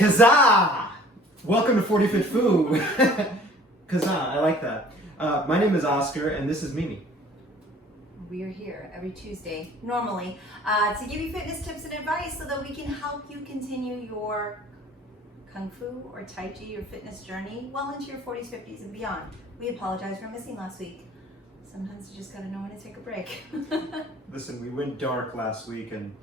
Kazaa! Welcome to 45th Foo. Kazaa, I like that. My name is Oscar, and this is Mimi. We are here every Tuesday, normally, to give you fitness tips and advice so that we can help you continue your Kung Fu or Tai Chi, your fitness journey, well into your 40s, 50s, and beyond. We apologize for missing last week. Sometimes you just gotta know when to take a break. Listen, we went dark last week, and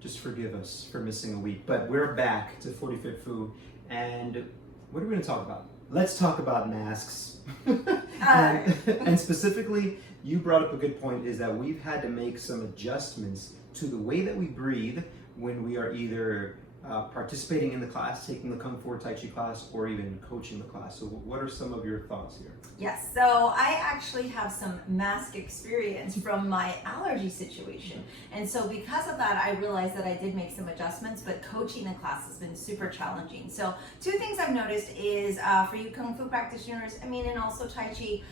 just forgive us for missing a week. But we're back to 45th Foo, and what are we going to talk about? Let's talk about masks. And specifically, you brought up a good point, is that we've had to make some adjustments to the way that we breathe when we are either participating in the class, taking the Kung Fu or Tai Chi class, or even coaching the class. So what are some of your thoughts here? Yes, so I actually have some mask experience from my allergy situation. And so because of that, I realized that I did make some adjustments, but coaching the class has been super challenging. So two things I've noticed is for you Kung Fu practitioners, and also Tai Chi,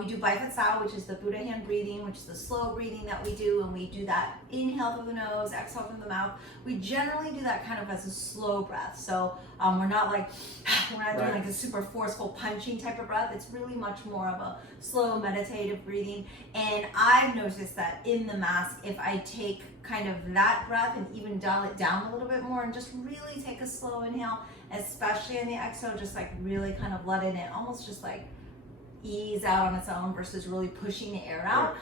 we do Bai Fat Sao, which is the Buddha hand breathing, which is the slow breathing that we do, and we do that inhale through the nose, exhale from the mouth. We generally do that kind of as a slow breath. So we're not doing like a super forceful punching type of breath. It's really much more of a slow meditative breathing. And I've noticed that in the mask, if I take kind of that breath and even dial it down a little bit more and just really take a slow inhale, especially in the exhale, just like really kind of let it in, almost just like ease out on its own versus really pushing the air out,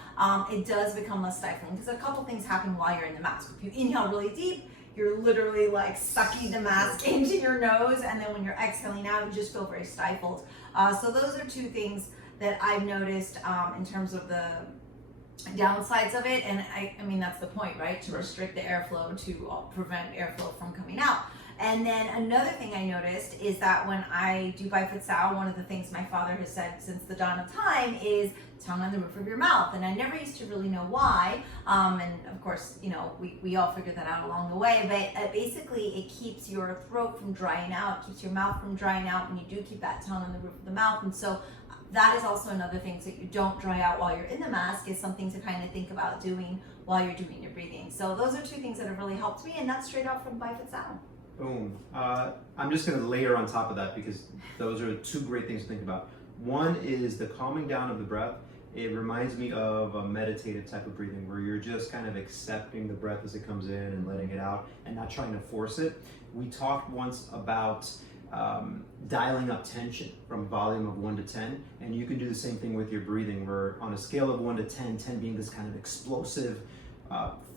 it does become less stifling, because a couple things happen while you're in the mask. If you inhale really deep, you're literally like sucking the mask into your nose, and then when you're exhaling out, you just feel very stifled. So those are two things that I've noticed in terms of the downsides of it, and I mean that's the point, right? To restrict the airflow, to prevent airflow from coming out. And then another thing I noticed is that when I do Bai Fat Sao, one of the things my father has said since the dawn of time is tongue on the roof of your mouth. And I never used to really know why. And of course, we all figured that out along the way, but basically it keeps your throat from drying out, it keeps your mouth from drying out when you do keep that tongue on the roof of the mouth. And so that is also another thing, so you don't dry out while you're in the mask, is something to kind of think about doing while you're doing your breathing. So those are two things that have really helped me, and that's straight out from Bai Fat Sao. Boom. I'm just going to layer on top of that, because those are two great things to think about. One is the calming down of the breath. It reminds me of a meditative type of breathing where you're just kind of accepting the breath as it comes in and letting it out and not trying to force it. We talked once about dialing up tension from a volume of 1 to 10, and you can do the same thing with your breathing, where on a scale of 1 to 10, 10 being this kind of explosive,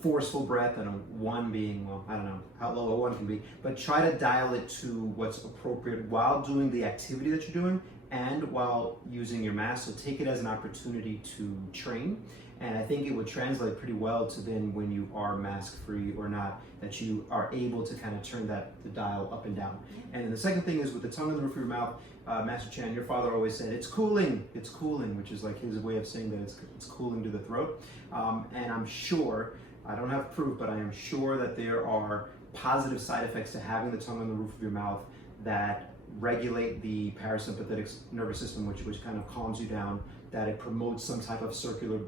forceful breath, and a 1 being, well, I don't know how low a 1 can be, but try to dial it to what's appropriate while doing the activity that you're doing and while using your mask. So take it as an opportunity to train, and I think it would translate pretty well to then when you are mask free or not, that you are able to kind of turn the dial up and down. And then the second thing is with the tongue on the roof of your mouth, Master Chan, your father always said, it's cooling, which is like his way of saying that it's cooling to the throat. And I'm sure, I don't have proof, but I am sure that there are positive side effects to having the tongue on the roof of your mouth that regulate the parasympathetic nervous system, which kind of calms you down, that it promotes some type of circular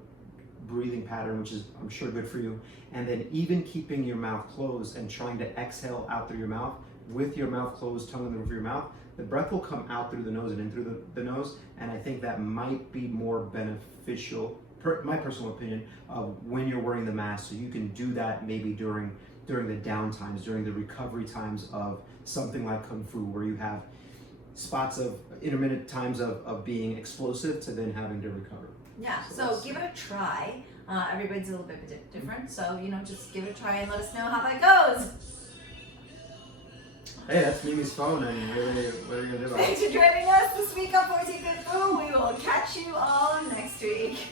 breathing pattern, which is, I'm sure, good for you. And then even keeping your mouth closed and trying to exhale out through your mouth with your mouth closed, tongue on the roof of your mouth, the breath will come out through the nose and in through the nose. And I think that might be more beneficial, my personal opinion, of when you're wearing the mask. So you can do that maybe during the down times, during the recovery times of something like Kung Fu, where you have spots of intermittent times of being explosive to then having to recover. Yeah, so give it a try. Everybody's a little bit different, so just give it a try and let us know how that goes. Hey, that's Mimi's phone, and what are you gonna do about it? Thanks for joining us this week on 45th Foo. We will catch you all next week.